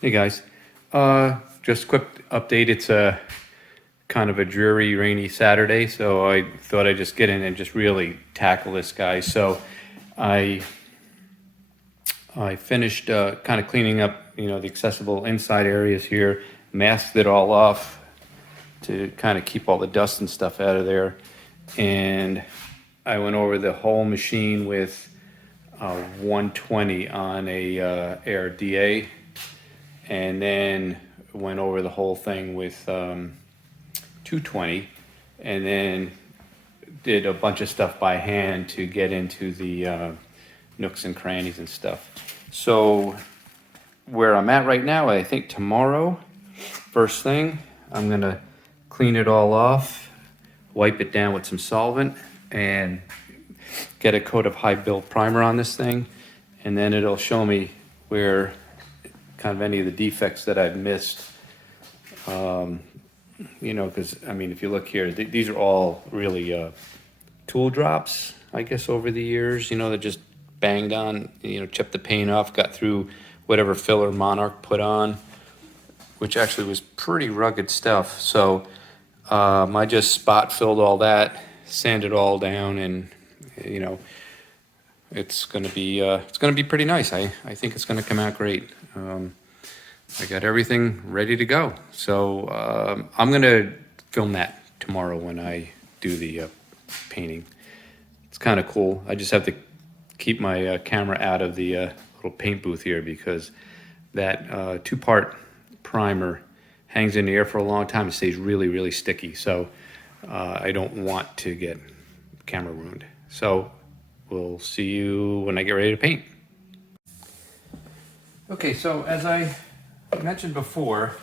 Hey guys, just quick update. It's a kind of a dreary, rainy Saturday, so I thought I'd just get in and just really tackle this, guy. So I I finished kind of cleaning up, the accessible inside areas here, masked it all off to kind of keep all the dust and stuff out of there, and I went over the whole machine with 120 on a Air DA, and then went over the whole thing with 220, and then did a bunch of stuff by hand to get into the nooks and crannies and stuff. So where I'm at right now, I think tomorrow, first thing, I'm gonna clean it all off, wipe it down with some solvent, and get a coat of high build primer on this thing, and then it'll show me where kind of any of the defects that I've missed. Because I mean, if you look here, these are all really tool drops, I guess, over the years. That just banged on, chipped the paint off, got through whatever filler Monarch put on, which actually was pretty rugged stuff. So I just spot filled all that, sanded all down, and it's gonna be pretty nice. I think it's gonna come out great. I got everything ready to go. So I'm gonna film that tomorrow when I do the painting. It's kind of cool. I just have to keep my camera out of the little paint booth here because that two-part primer hangs in the air for a long time. It stays really, really sticky. So I don't want to get camera ruined. So we'll see you when I get ready to paint. Okay, so as I mentioned before,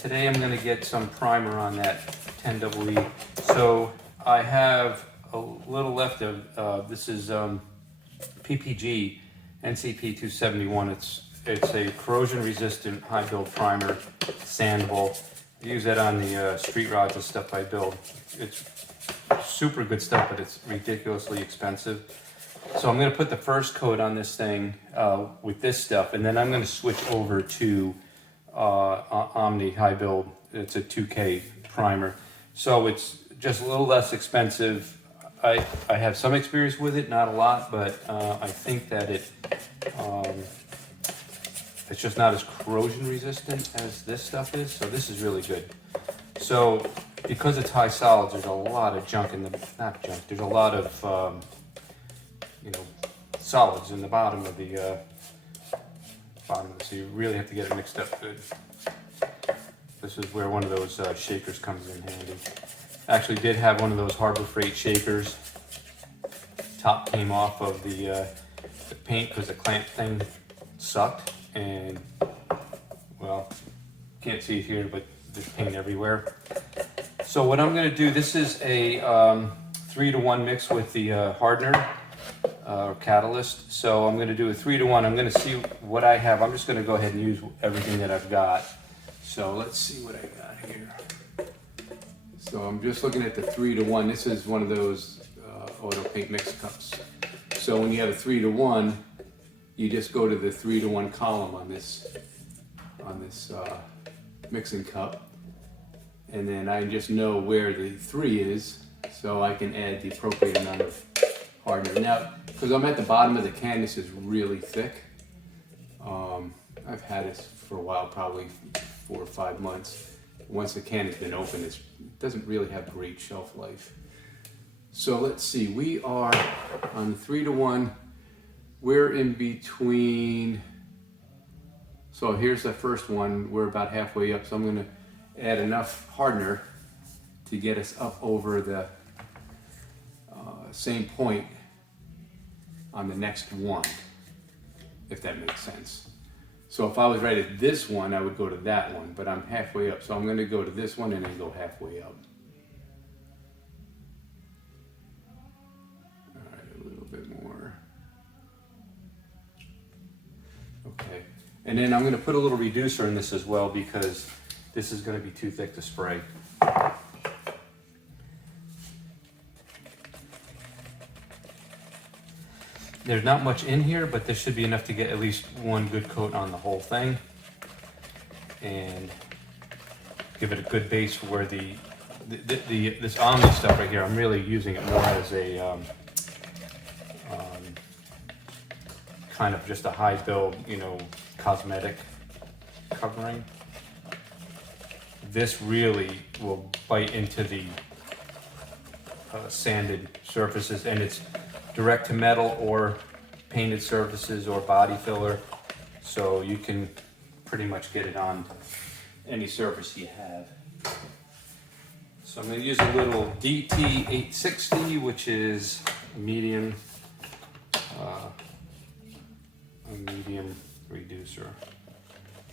today I'm going to get some primer on that 10EE. So I have a little left of this is PPG NCP 271. It's a corrosion resistant high build primer, sandable. I use that on the street rods and stuff I build. It's super good stuff, but it's ridiculously expensive. So I'm going to put the first coat on this thing with this stuff, and then I'm going to switch over to Omni High Build. It's a 2K primer. So it's just a little less expensive. I have some experience with it, not a lot, but I think that it's just not as corrosion resistant as this stuff is. So this is really good. So because it's high solids, there's a lot of junk in the, not junk, there's a lot of solids in the bottom of the so you really have to get it mixed up good. This is where one of those shakers comes in handy. I actually did have one of those Harbor Freight shakers. Top came off of the paint because the clamp thing sucked, and well, can't see it here, but there's paint everywhere. So what I'm going to do, this is a 3-to-1 mix with the hardener or catalyst. So I'm going to do a 3-to-1. I'm going to see what I have. I'm just going to go ahead and use everything that I've got. So let's see what I got here. So I'm just looking at the 3-to-1. This is one of those auto paint mix cups. So when you have a 3-to-1, you just go to the 3-to-1 column on this mixing cup, and then I just know where the 3 is, so I can add the appropriate amount of hardener. Now, because I'm at the bottom of the can, this is really thick. I've had this for a while, probably 4 or 5 months. Once the can has been opened, it doesn't really have great shelf life. So let's see, we are on 3-to-1. We're in between, so here's the first one. We're about halfway up, so I'm gonna add enough hardener to get us up over the same point on the next one, if that makes sense. So if I was right at this one, I would go to that one, but I'm halfway up. So I'm gonna go to this one and then go halfway up. All right, a little bit more. Okay, and then I'm gonna put a little reducer in this as well because this is gonna be too thick to spray. There's not much in here, but this should be enough to get at least one good coat on the whole thing. and give it a good base for where this Omni stuff right here, I'm really using it more as a kind of just a high build, you know, cosmetic covering. This really will bite into the sanded surfaces, and it's direct to metal or painted surfaces or body filler, so you can pretty much get it on any surface you have. So I'm going to use a little DT860, which is a medium reducer.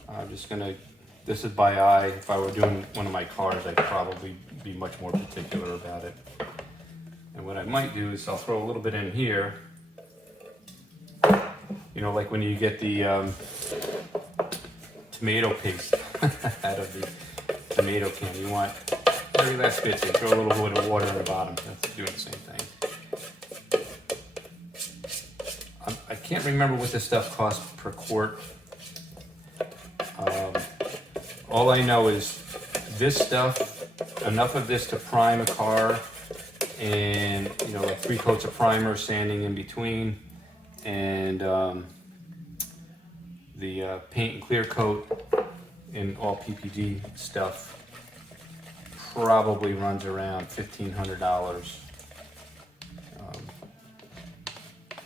I'm just going to, this is by eye. If I were doing one of my cars, I'd probably be much more particular about it. And what I might do is I'll throw a little bit in here. You know, like when you get the tomato paste out of the tomato can, you want every last bit, so you throw a little bit of water on the bottom. That's doing the same thing. I can't remember what this stuff costs per quart. All I know is this stuff, enough of this to prime a car, and you know, like 3 coats of primer, sanding in between, and the paint and clear coat in all PPG stuff probably runs around $1,500.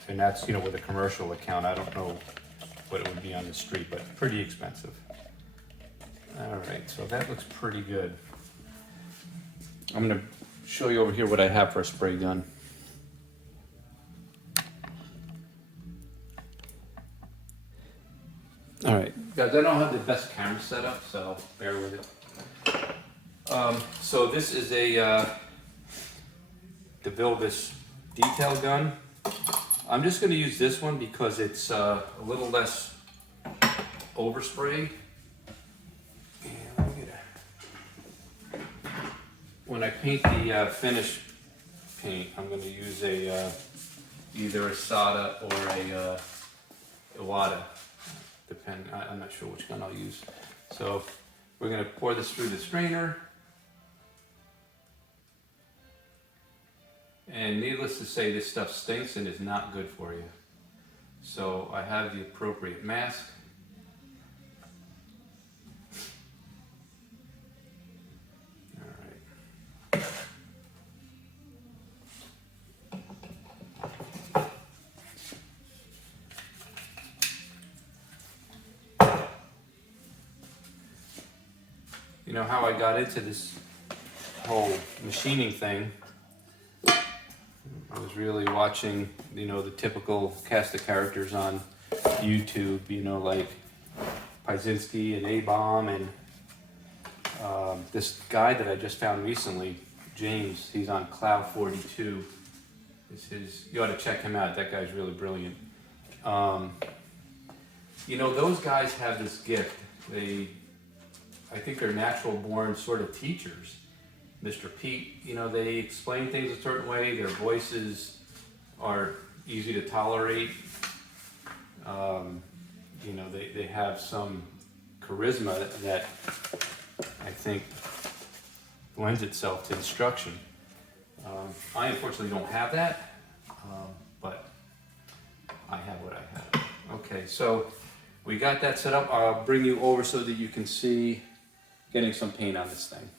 And that's, you know, with a commercial account. I don't know what it would be on the street, but pretty expensive. All right, so that looks pretty good. I'm gonna show you over here what I have for a spray gun. All right, guys, I don't have the best camera setup, so bear with it. So this is a DeVilbiss detail gun. I'm just going to use this one because it's a little less overspray. When I paint the finish paint, I'm going to use a either a Sada or a Iwata. I'm not sure which gun I'll use. So we're going to pour this through the strainer. And needless to say, this stuff stinks and is not good for you. So I have the appropriate mask. All right. You know how I got into this whole machining thing? I was really watching, you know, the typical cast of characters on YouTube, you know, like Paizinski and A-Bomb, and this guy that I just found recently, James, he's on Cloud 42. You ought to check him out. That guy's really brilliant. You know, those guys have this gift. I think they're natural born sort of teachers. Mr. Pete, you know, they explain things a certain way. Their voices are easy to tolerate. You know, they have some charisma that I think lends itself to instruction. I unfortunately don't have that, but I have what I have. Okay, so we got that set up. I'll bring you over so that you can see getting some paint on this thing.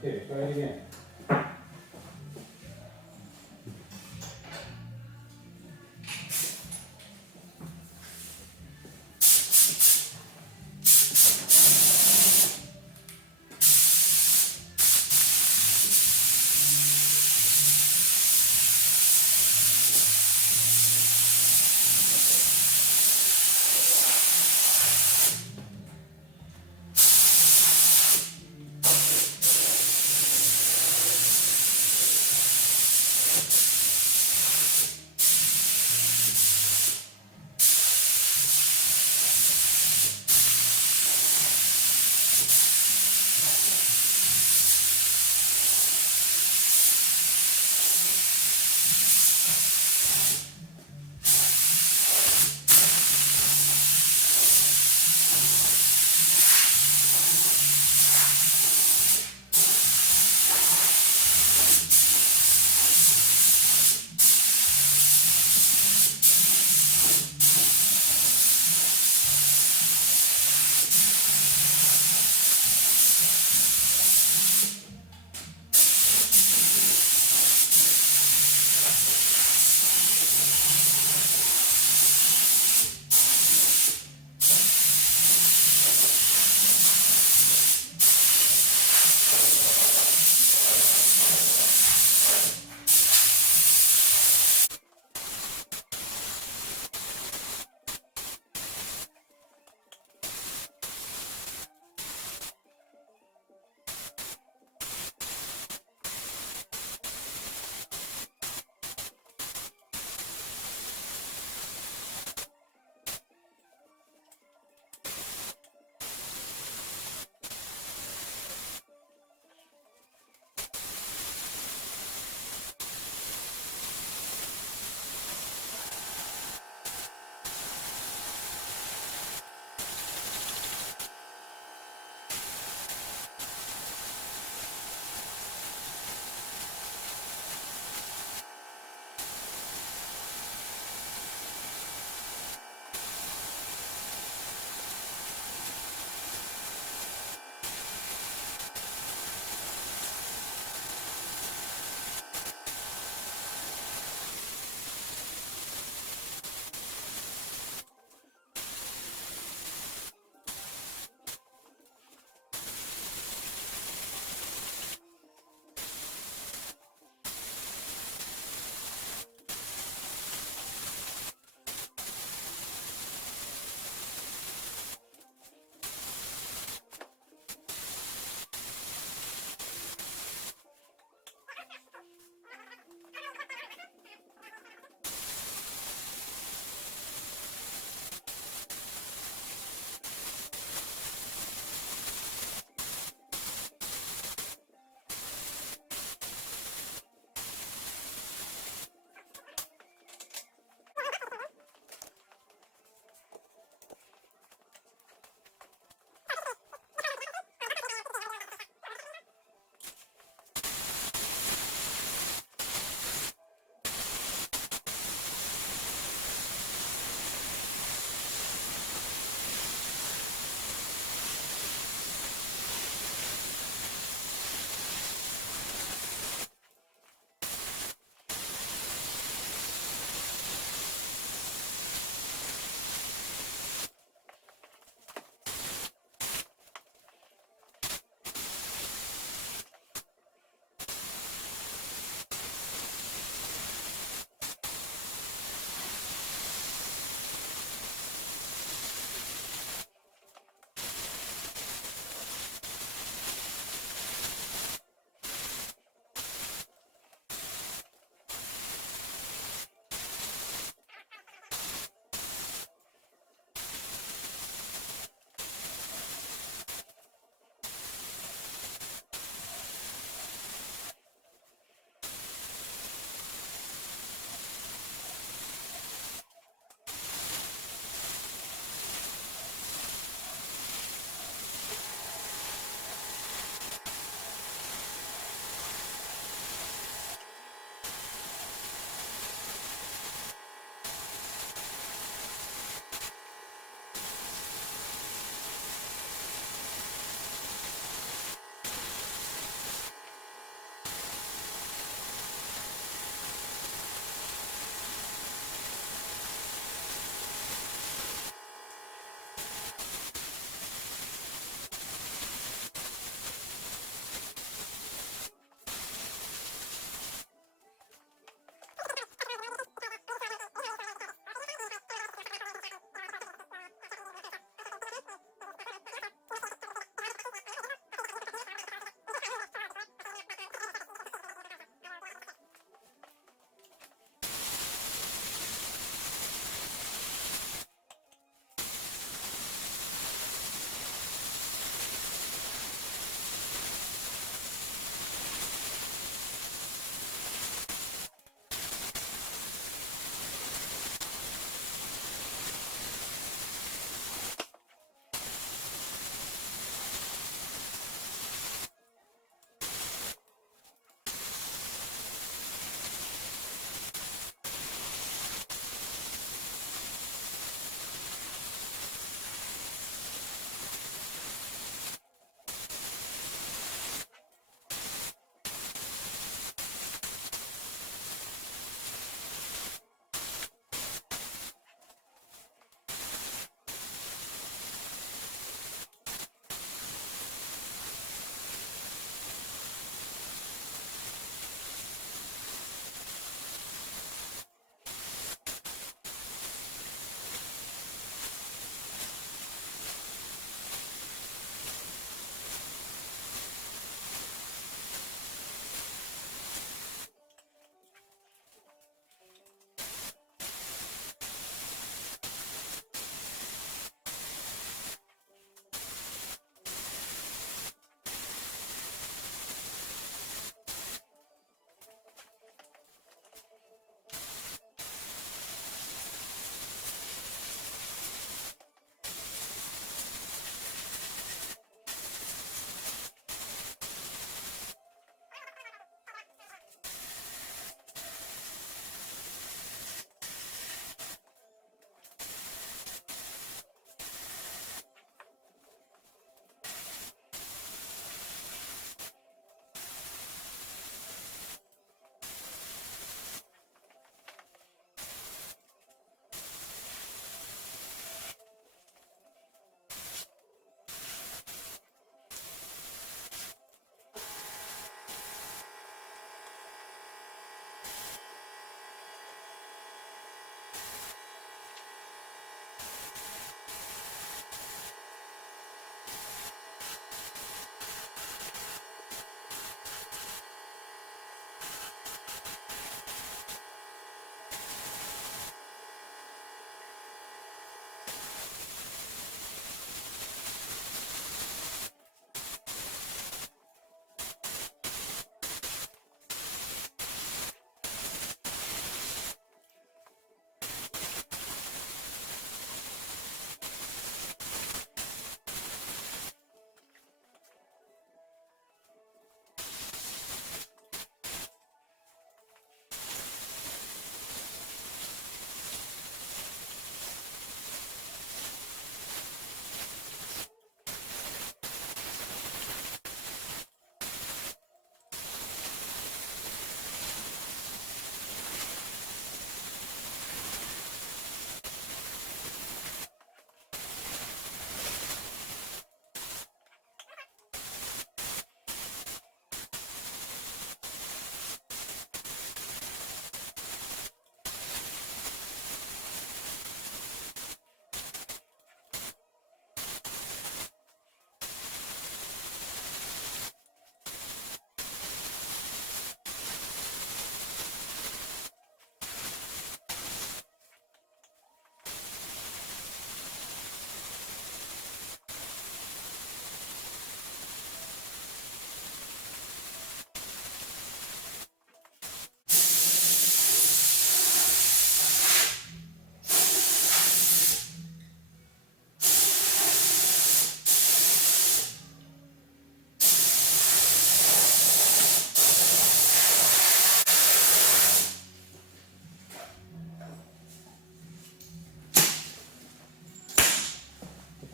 Okay, try it again.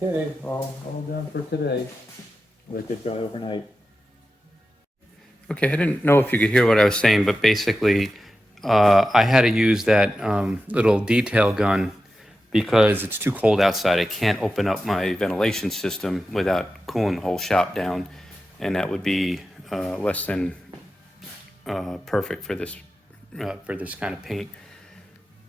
Okay, all done for today. Let it dry overnight. Okay, I didn't know if you could hear what I was saying, but basically, I had to use that little detail gun because it's too cold outside. I can't open up my ventilation system without cooling the whole shop down, and that would be less than perfect for this kind of paint.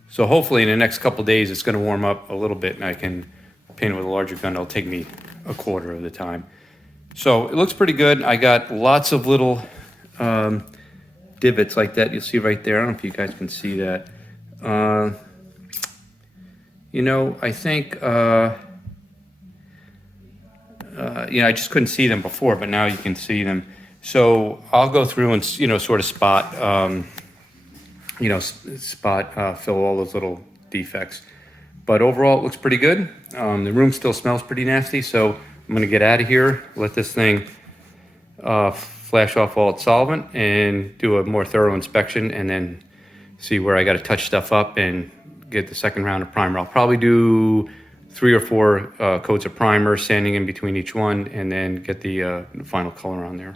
So hopefully in the next couple days it's going to warm up a little bit and I can paint it with a larger gun. It'll take me a quarter of the time. So it looks pretty good. I got lots of little divots like that. You'll see right there. I don't know if you guys can see that. You know, I think, I just couldn't see them before, but now you can see them. So I'll go through and, sort of spot, fill all those little defects. But overall, it looks pretty good. The room still smells pretty nasty, so I'm gonna get out of here, let this thing flash off all its solvent and do a more thorough inspection and then see where I gotta touch stuff up and get the second round of primer. I'll probably do 3 or 4 coats of primer, sanding in between each one, and then get the final color on there.